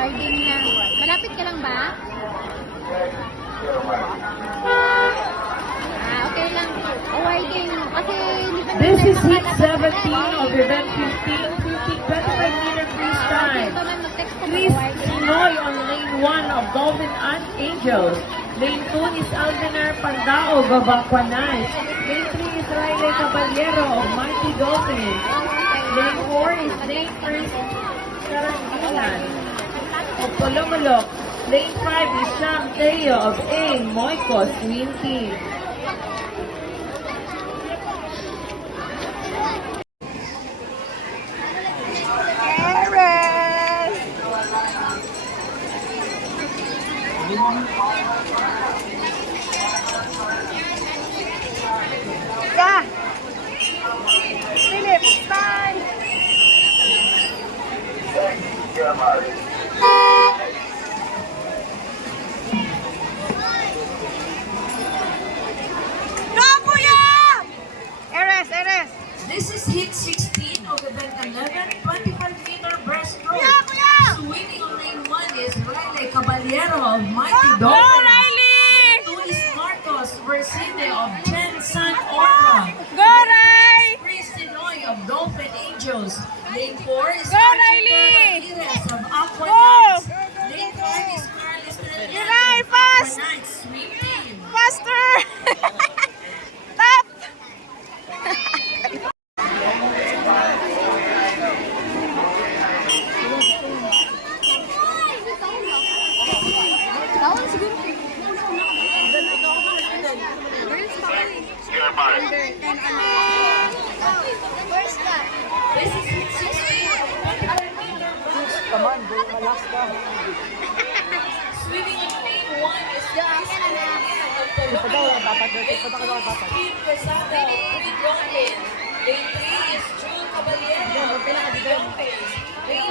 awarding na. Malapit ka lang ba? Okay lang. Awarding. Kasi This is heat 17 of event 15, 25-meter freestyle. Chris Sinoy on lane 1 of Dolphin and Angels. Lane 2 is Alvenar Pandao, Gavakwanay. Lane 3 is Riley Caballero of Mighty Dolphins. Lane 4 is Nate Chris Karangilan of Polomolok. Lane 5 is Sham Teo of A. Moicos Twin Team. Yeah. Philip, bye. Go, Kuya! Eres. This is hit 16 of event 11, 25-meter breaststroke. Kuya! Swinging on lane 1 is Riley Caballero of Mighty Go, Dolphins. Riley! 2 is Marcos Verside of Chen San Orma. Go, Rai! Chris Sinoy of Dolphin Angels. Lane 4 is Go, Riley! Ramirez of Aqua Go! Knights. Lane 5 is Carlos Trinidad Rai, of fast! Aqua Knights Swing Team. Faster! Top! Tawon siguro. Where's that? This is hit 16 of 25-meter breaststroke. Swimming on lane 1 is Chris Sinoy of Polomolok. Steve Quesada of Mighty Dolphins. Lane 3 is June Caballero of Mighty Dolphins. Lane